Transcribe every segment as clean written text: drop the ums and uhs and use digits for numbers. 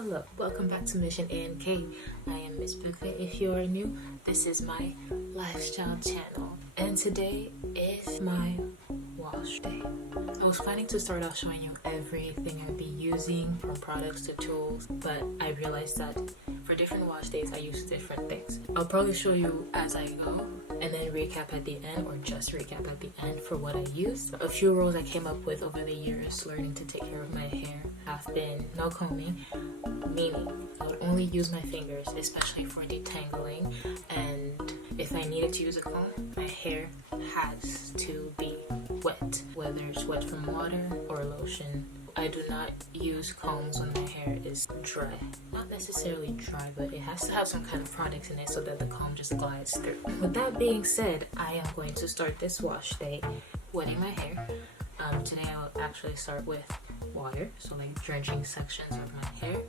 Hello, welcome back to Mission A&K. I am Miss Buka. If you are new, this is my lifestyle channel, and today is my wash day. I was planning to start off showing you everything I'd be using, from products to tools, but I realized that for different wash days I use different things. I'll probably show you as I go and then recap at the end, or just recap at the end for what I used. A few rules I came up with over the years learning to take care of my hair have been no combing, meaning I would only use my fingers, especially for detangling, and if I needed to use a comb, my hair has to be wet, whether it's wet from water or lotion. I do not use combs when my hair is dry. Not necessarily dry, but it has to have some kind of products in it so that the comb just glides through. With that being said, I am going to start this wash day wetting my hair. Today I will actually start with water, so like drenching sections of my hair.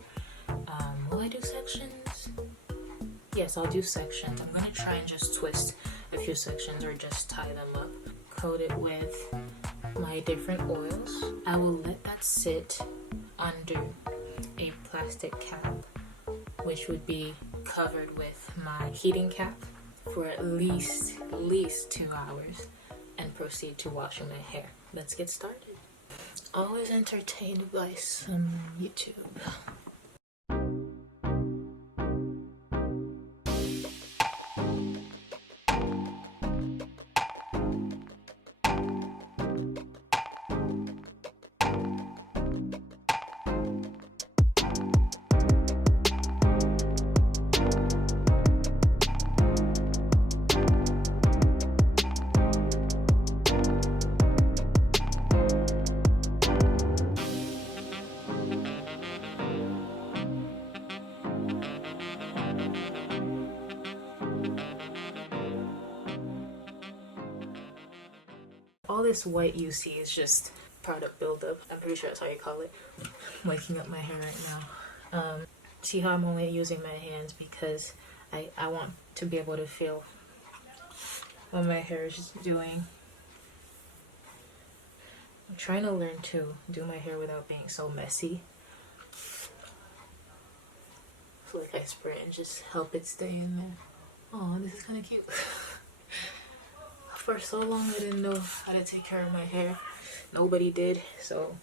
Will I do sections? Yes, I'll do sections. I'm gonna try and just twist a few sections or just tie them up. Coat it with my different oils. I will let that sit under a plastic cap, which would be covered with my heating cap for at least 2 hours, and proceed to washing my hair. Let's get started. Always entertained by some YouTube. All this white you see is just product buildup. I'm pretty sure that's how you call it. I'm waking up my hair right now. See how I'm only using my hands because I want to be able to feel what my hair is doing. I'm trying to learn to do my hair without being so messy. So like I spray and just help it stay in there. Oh, this is kind of cute. For so long I didn't know how to take care of my hair. Nobody did, so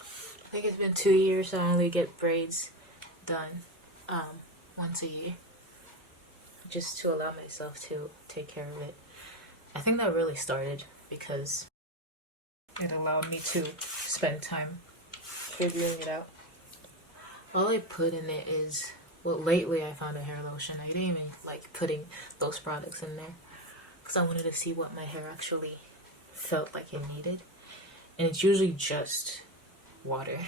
I think it's been 2 years, so I only get braids done once a year, just to allow myself to take care of it. I think that really started because it allowed me to spend time figuring it out. All I put in it is, well, lately I found a hair lotion. I didn't even like putting those products in there because I wanted to see what my hair actually felt like it needed, and it's usually just water.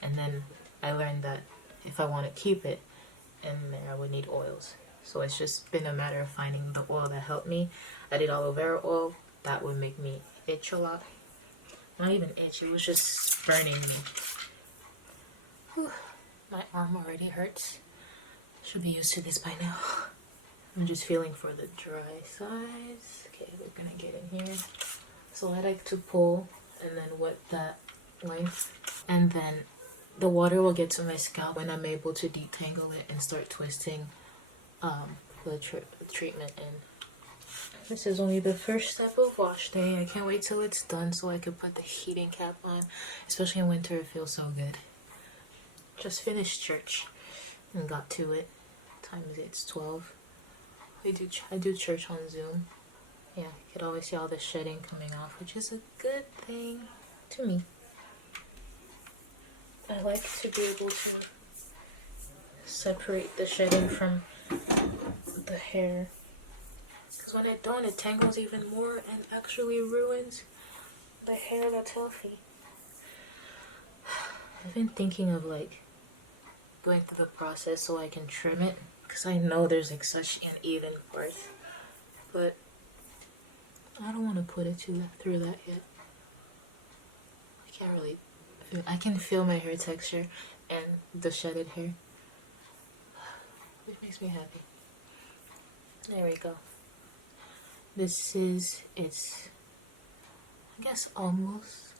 And then I learned that if I want to keep it in there, I would need oils. So it's just been a matter of finding the oil that helped me. I did aloe vera oil. That would make me itch a lot. Not even itch, it was just burning me. Whew. My arm already hurts. Should be used to this by now. I'm just feeling for the dry sides. Okay, we're gonna get in here. So I like to pull and then wet that length, and then the water will get to my scalp when I'm able to detangle it and start twisting the treatment in. This is only the first step of wash day. I can't wait till it's done so I can put the heating cap on. Especially in winter, it feels so good. Just finished church and got to it. What time is it? It's 12. I do church on Zoom. Yeah, you could always see all the shedding coming off, which is a good thing to me. I like to be able to separate the shedding from the hair, because when I don't, it tangles even more and actually ruins the hair that's healthy. I've been thinking of like going through the process so I can trim it, because I know there's like such an even parts, but I don't want to put it through that yet. I can't really feel, I can feel my hair texture and the shedded hair, which makes me happy. There we go. This is, it's, I guess almost,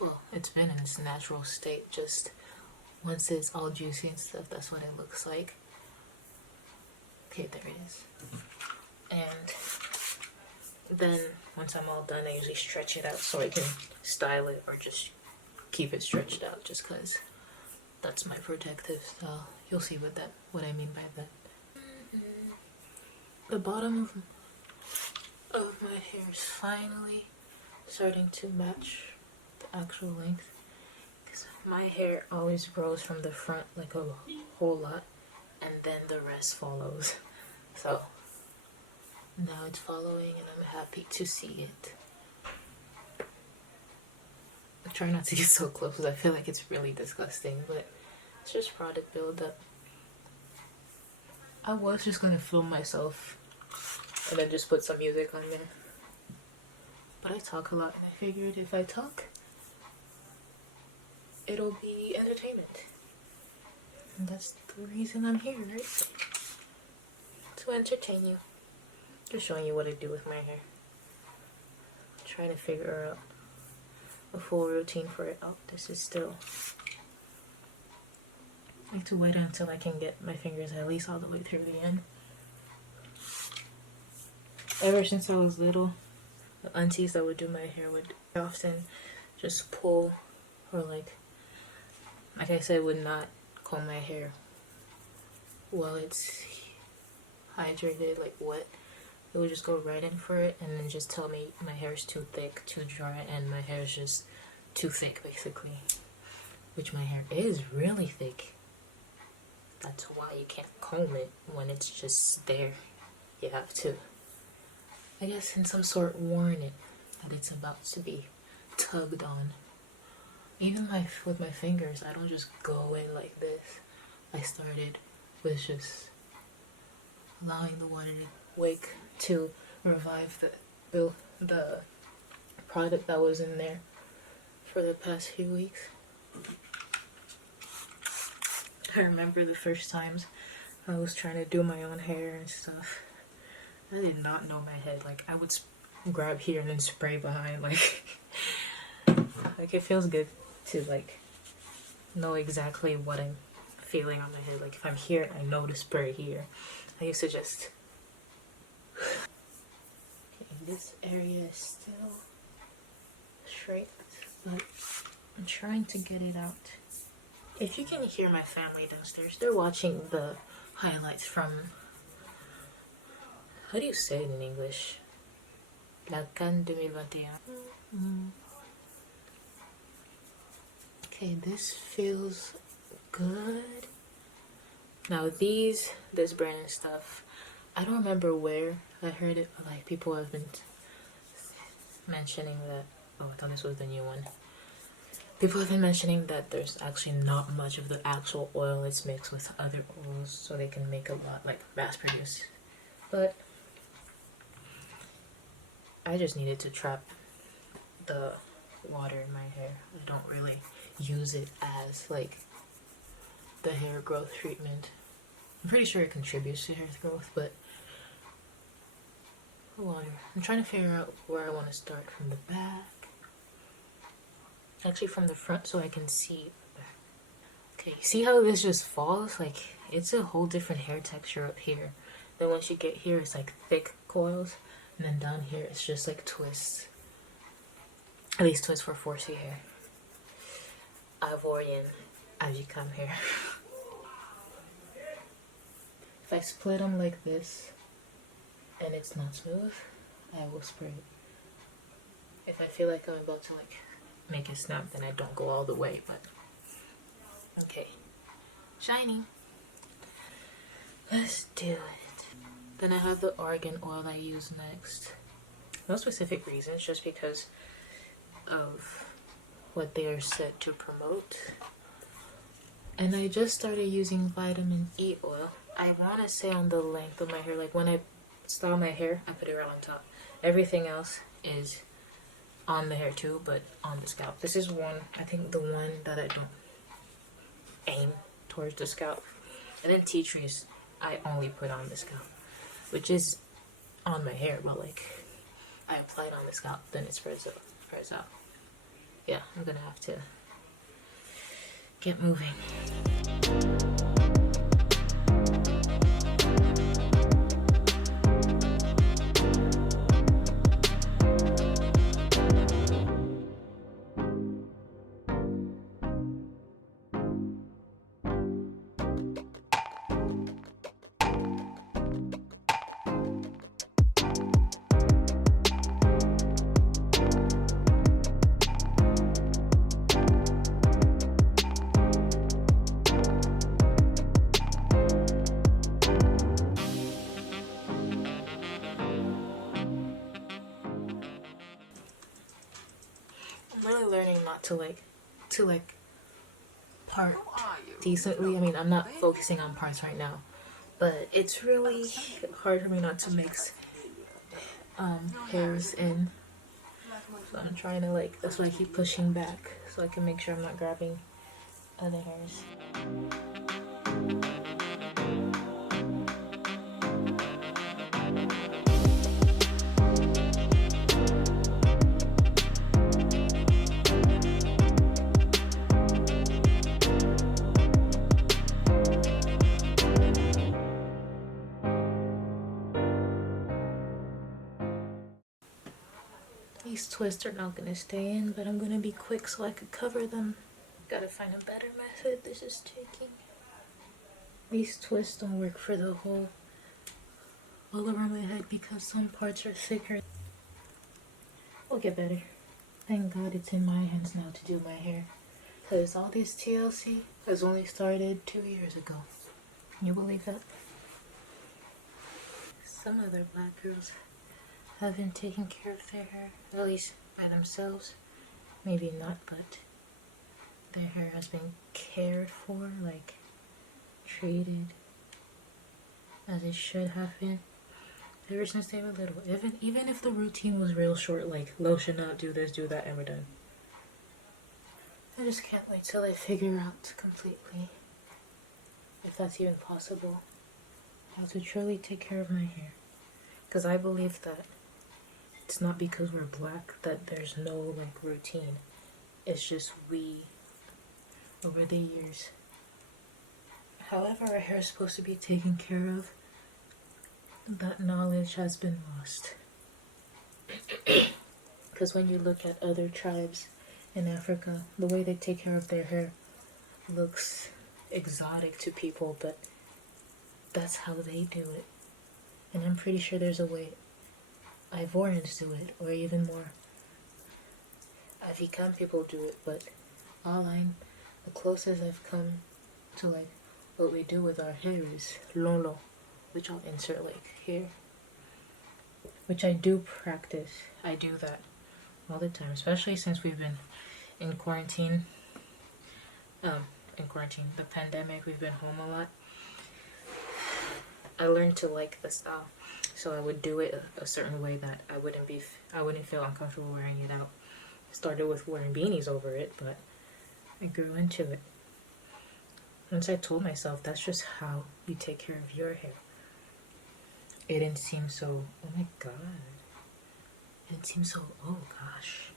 well, it's been in its natural state, just once it's all juicy and stuff, that's what it looks like. Okay, there it is. And then once I'm all done, I usually stretch it out so I can style it or just keep it stretched out, just because that's my protective style. You'll see what I mean by that. The bottom of my hair is finally starting to match the actual length, because my hair always grows from the front like a whole lot and then the rest follows. So now it's following and I'm happy to see it. I try not to get so close because I feel like it's really disgusting, but it's just product buildup. I was just gonna film myself and then just put some music on there, but I talk a lot and I figured if I talk, it'll be entertainment. And that's the reason I'm here, right? To entertain you. Just showing you what I do with my hair. Trying to figure out a full routine for it. Oh, this is still... I like to wait until I can get my fingers at least all the way through the end. Ever since I was little, the aunties that would do my hair would often just pull, or like I said, would not comb my hair while it's hydrated, like wet. They would just go right in for it and then just tell me my hair is too thick, too dry, and my hair is just too thick, basically. Which my hair is really thick. That's why you can't comb it when it's just there. You have to, I guess, in some sort warn it that it's about to be tugged on. Even with my fingers, I don't just go in like this. I started with just allowing the water to wake to revive the product that was in there for the past few weeks. I remember the first times I was trying to do my own hair and stuff. I did not know my head. Like, I would grab here and then spray behind. Like, like it feels good to like know exactly what I'm feeling on my head. Like if I'm here, I know to spray here. I used to just... Okay, this area is still straight, but I'm trying to get it out. If you can hear my family downstairs, they're watching the highlights from... How do you say it in English? La Cannes 2021. Okay, this feels good. Now this brand and stuff, I don't remember where I heard it, but like people have been mentioning that... Oh, I thought this was the new one. People have been mentioning that there's actually not much of the actual oil. It's mixed with other oils so they can make a lot, like mass produce. But I just needed to trap the water in my hair. I don't really use it as like the hair growth treatment. I'm pretty sure it contributes to hair growth, but water. I'm trying to figure out where I want to start, from the back. Actually from the front so I can see the back. Okay, see how this just falls? Like, it's a whole different hair texture up here. Then once you get here, it's like thick coils. And then down here, it's just like twists. At least twists for 4C hair. Ivorian Avicam hair. If I split them like this and it's not smooth, I will spray it. If I feel like I'm about to like make it snap, then I don't go all the way, but okay. Shiny. Let's do it. Then I have the argan oil I use next. No specific reasons, just because of what they are said to promote. And I just started using vitamin E oil. I want to say on the length of my hair, like when I style my hair, I put it right on top. Everything else is on the hair too, but on the scalp. This is one, I think the one that I don't aim towards the scalp. And then tea trees, I only put on the scalp, which is on my hair, but like I apply it on the scalp, then it spreads out. Yeah, I'm gonna have to get moving. I'm really learning not to like part decently. I mean, I'm not focusing on parts right now, but it's really hard for me not to mix hairs in. So I'm trying to like, that's why I keep pushing back so I can make sure I'm not grabbing other hairs. These twists are not gonna stay in, but I'm gonna be quick so I could cover them. Gotta find a better method. This is taking. These twists don't work for the whole all around my head because some parts are thicker. We'll get better. Thank God it's in my hands now to do my hair. Because all this TLC has only started 2 years ago. Can you believe that? Some other black girls have been taking care of their hair, at least by themselves. Maybe not, but their hair has been cared for, like treated as it should have been ever since they were little. Even if the routine was real short, like lotion up, do this, do that, and we're done. I just can't wait till I figure out completely, if that's even possible, how to truly take care of my hair. Because I believe that it's not because we're black that there's no like routine. It's just we, over the years, however our hair is supposed to be taken care of, that knowledge has been lost. Because when you look at other tribes in Africa, the way they take care of their hair looks exotic to people, but that's how they do it. And I'm pretty sure there's a way Ivorians do it, or even more African people do it, but the closest I've come to like what we do with our hair is lolo, which I'll insert like here, which I do practice. I do that all the time, especially since we've been in quarantine. The pandemic, we've been home a lot. I learned to like the style, so I would do it a certain way that I wouldn't feel uncomfortable wearing it out. I started with wearing beanies over it, but I grew into it. Once I told myself that's just how you take care of your hair, it didn't seem so, oh my god, it didn't seem so, oh gosh,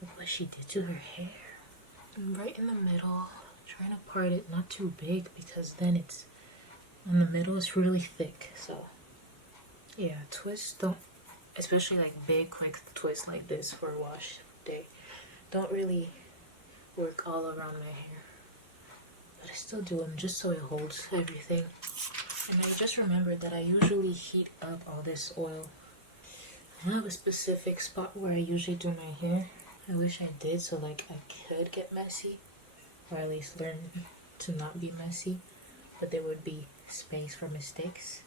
look what she did to her hair. I'm right in the middle, trying to part it not too big because then it's in the middle, it's really thick. So yeah, twists don't, especially like big quick twists like this for a wash day, don't really work all around my hair, but I still do them just so it holds everything. And I just remembered that I usually heat up all this oil. I have a specific spot where I usually do my hair. I wish I did, so like I could get messy, or at least learn to not be messy, but there would be space for mistakes.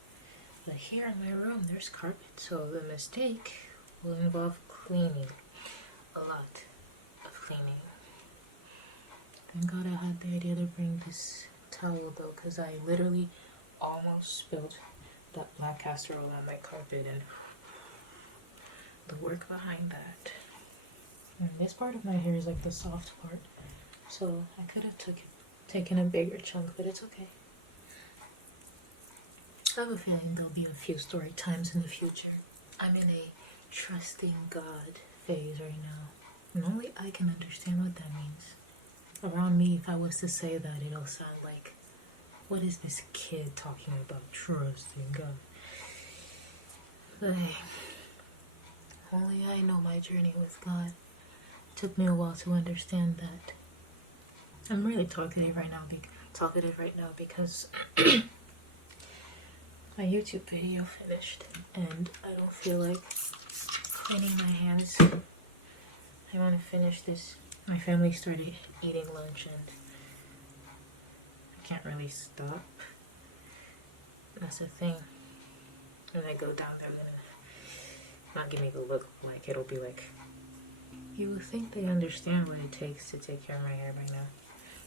But here in my room there's carpet, so the mistake will involve cleaning, a lot of cleaning. Thank God I had the idea to bring this towel though, because I literally almost spilled that black castor oil on my carpet, and the work behind that. And this part of my hair is like the soft part, so I could have taken a bigger chunk, but it's okay. I have a feeling there'll be a few story times in the future. I'm in a trusting God phase right now, and only I can understand what that means. around me, if I was to say that, it'll sound like, what is this kid talking about? Trusting God. But hey, only I know my journey with God. It took me a while to understand that. I'm really talkative right now because my YouTube video finished and I don't feel like cleaning my hands. I want to finish this. My family started eating lunch and I can't really stop. That's the thing. When I go down, they're gonna not give me the look, like it'll be like, you would think they understand what it takes to take care of my hair by now.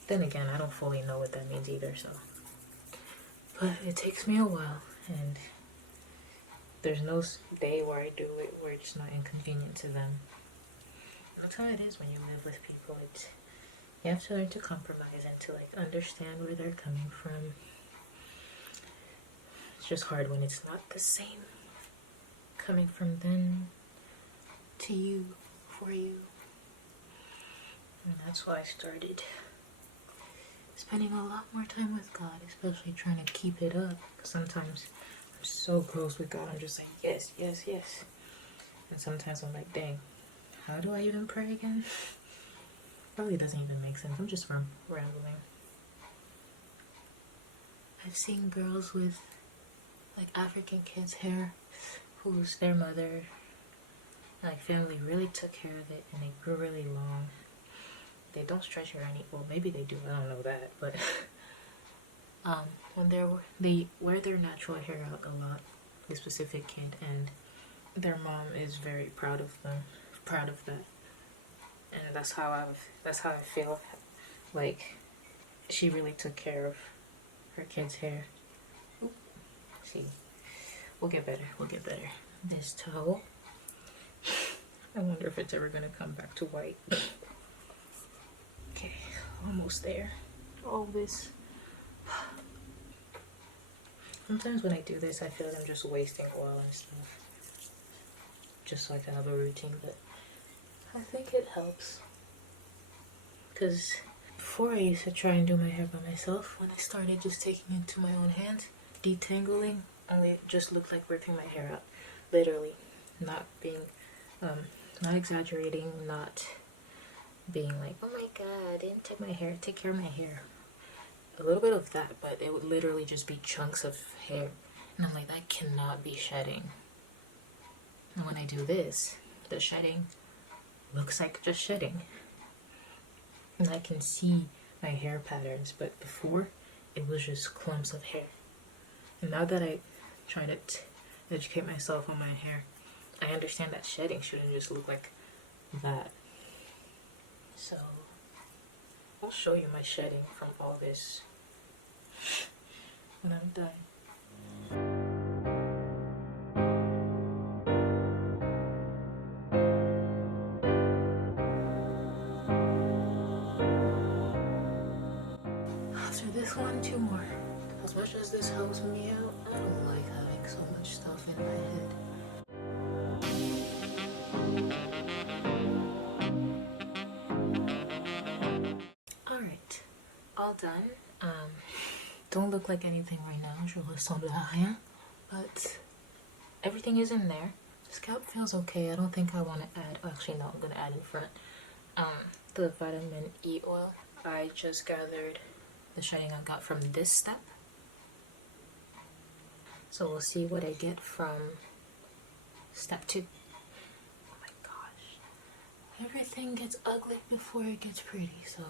Then again, I don't fully know what that means either, so. But it takes me a while, and there's no day where I do it where it's not inconvenient to them. That's how it is when you live with people. You have to learn to compromise and to like understand where they're coming from. It's just hard when it's not the same coming from them to you, for you. And that's why I started spending a lot more time with God, especially trying to keep it up. Sometimes I'm so close with God, I'm just like, yes, yes, yes. And sometimes I'm like, dang, how do I even pray again? Probably doesn't even make sense. I'm just rambling. I've seen girls with like African kids' hair whose their mother, like family, really took care of it and they grew really long. They don't stretch your any, well maybe they do, I don't know that, but when they wear their natural hair out a lot, this specific kid, and their mom is very proud of them, proud of that, and that's how I feel like she really took care of her kid's hair. Ooh, see, we'll get better. This towel, I wonder if it's ever gonna come back to white. Okay, almost there. All this. Sometimes when I do this, I feel like I'm just wasting oil and stuff. Just so I can have a routine, but I think it helps. Because before I used to try and do my hair by myself. When I started just taking it into my own hands, detangling, only it just looked like ripping my hair out. Literally. Not being, not exaggerating, not being like, oh my god, I didn't take care of my hair. A little bit of that, but it would literally just be chunks of hair. And I'm like, that cannot be shedding. And when I do this, the shedding looks like just shedding. And I can see my hair patterns, but before, it was just clumps of hair. And now that I try to educate myself on my hair, I understand that shedding shouldn't just look like that. So I'll show you my shedding from all this when I'm done. After this one, 2 more. As much as this helps me out, I don't like having so much stuff in my head. Alright, all done. Don't look like anything right now, je ressemble à rien, but everything is in there. The scalp feels okay. I don't think I want to add, actually no, I'm going to add in front, the vitamin E oil. I just gathered the shedding I got from this step. So we'll see what I get from step 2. Oh my gosh. Everything gets ugly before it gets pretty, so.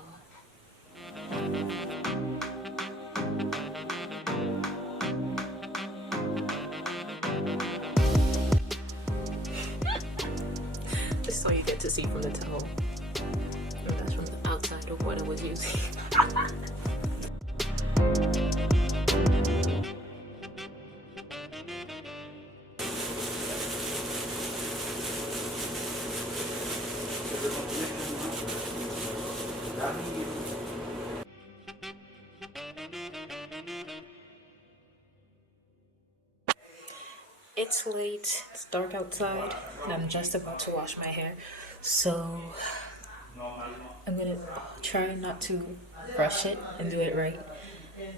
This is all you get to see from the towel. And that's from the outside of what I was using. It's late, it's dark outside, and I'm just about to wash my hair. So I'm gonna try not to rush it and do it right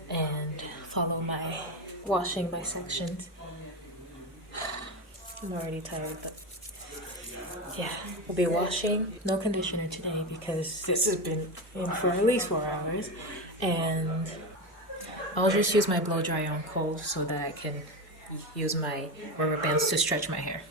and follow my washing by sections. I'm already tired, but yeah, we'll be washing. No conditioner today because this has been in for at least 4 hours, and I'll just use my blow dry on cold so that I can use my rubber bands to stretch my hair.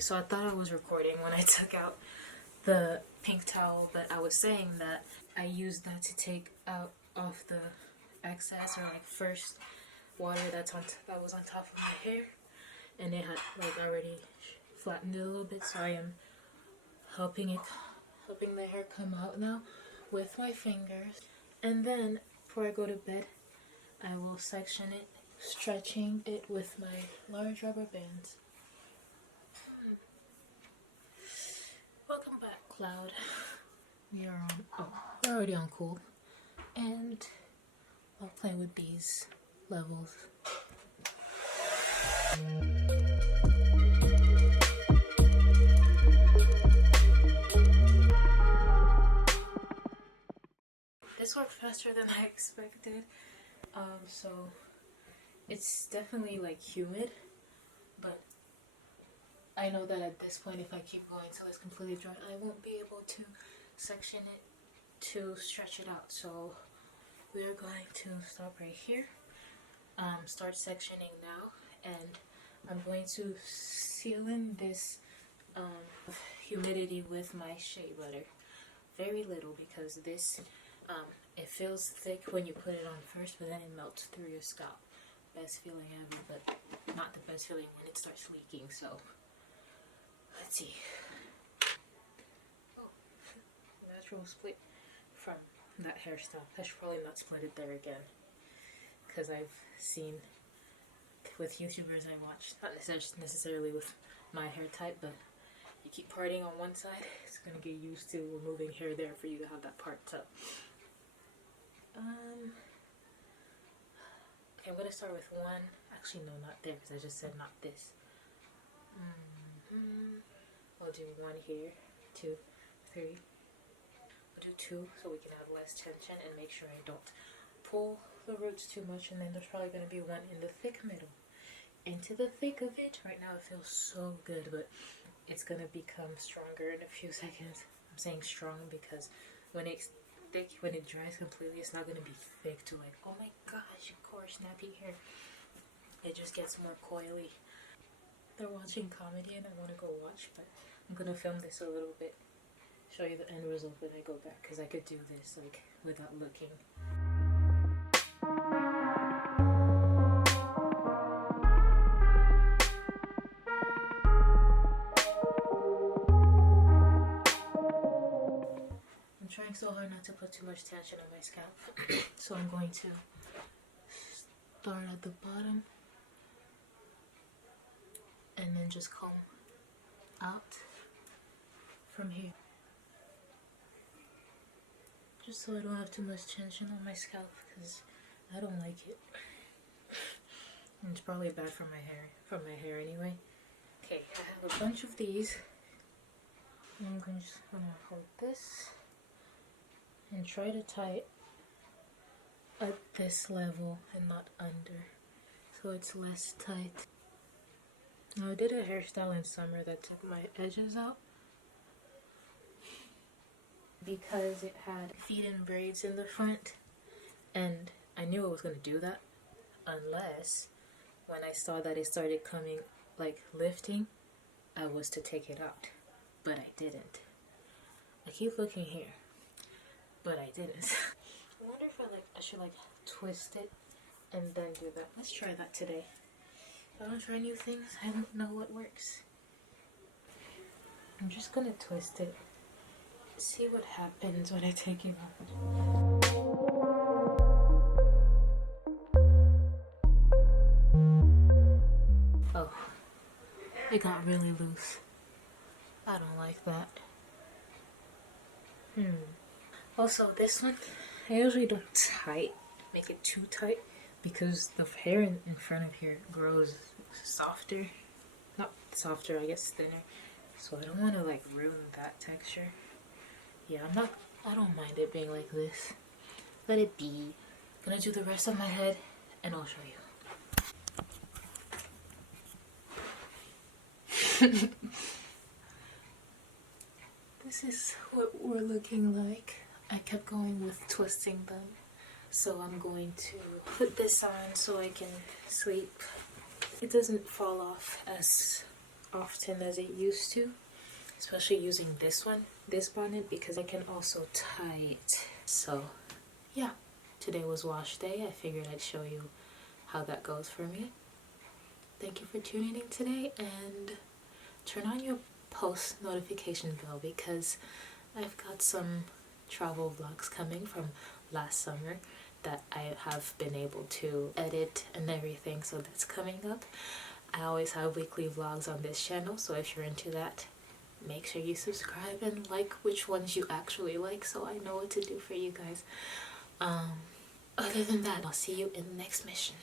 So I thought I was recording when I took out the pink towel, but I was saying that I used that to take out off the excess or like first water that was on top of my hair, and it had like already flattened it a little bit. So I am helping the hair come out now with my fingers, and then before I go to bed, I will section it, stretching it with my large rubber bands. Welcome back, Cloud. We're already on cool, and I'll play with these levels. This worked faster than I expected. So it's definitely like humid, but I know that at this point, if I keep going till it's completely dry, I won't be able to section it to stretch it out. So we are going to stop right here, start sectioning now, and I'm going to seal in this humidity with my shea butter. Very little, because this, it feels thick when you put it on first, but then it melts through your scalp. Best feeling ever, but not the best feeling when it starts leaking, so let's see. Oh, natural split from that hairstyle. I should probably not split it there again, because I've seen with YouTubers I watch, not necessarily with my hair type, but you keep parting on one side, it's gonna get used to removing hair there for you to have that part up. Okay, I'm gonna start with one. Actually, no, not there, because I just said not this. I'll do one here, 2, 3. I'll do 2 so we can have less tension and make sure I don't pull the roots too much, and then there's probably going to be one in the thick middle. Into the thick of it. Right now it feels so good, but it's going to become stronger in a few seconds. I'm saying strong because when it's thick, when it dries completely, it's not going to be thick to like, oh my gosh, coarse nappy hair. It just gets more coily. They're watching comedy and I want to go watch, but I'm gonna film this a little bit, show you the end result when I go back, because I could do this like without looking. I'm trying so hard not to put too much tension on my scalp, so I'm going to start at the bottom and then just comb out from here, just so I don't have too much tension on my scalp, because I don't like it. And it's probably bad for my hair, anyway. Okay, I have a bunch of these. I'm just gonna hold this and try to tie it at this level and not under, so it's less tight. Now, I did a hairstyle in summer that took my edges out because it had feed-in braids in the front, and I knew I was gonna do that unless when I saw that it started coming, like lifting, I was to take it out, but I didn't. I keep looking here, but I didn't. I wonder if I should twist it and then do that. Let's try that today. I don't try new things, I don't know what works. I'm just gonna twist it, see what happens when I take it off. Oh, it got really loose. I don't like that. Also, this one, I usually don't make it too tight because the hair in front of here grows softer. Not softer, I guess thinner. So I don't want to ruin that texture. Yeah, I don't mind it being like this. Let it be. I'm gonna do the rest of my head and I'll show you. This is what we're looking like. I kept going with twisting them. So I'm going to put this on so I can sleep. It doesn't fall off as often as it used to, especially using this bonnet, because I can also tie it. So yeah, today was wash day. I figured I'd show you how that goes for me. Thank you for tuning in today, and turn on your post notification bell because I've got some travel vlogs coming from last summer that I have been able to edit and everything, so that's coming up. I always have weekly vlogs on this channel, so if you're into that, make sure you subscribe and like which ones you actually like so I know what to do for you guys. Other than that, I'll see you in the next mission.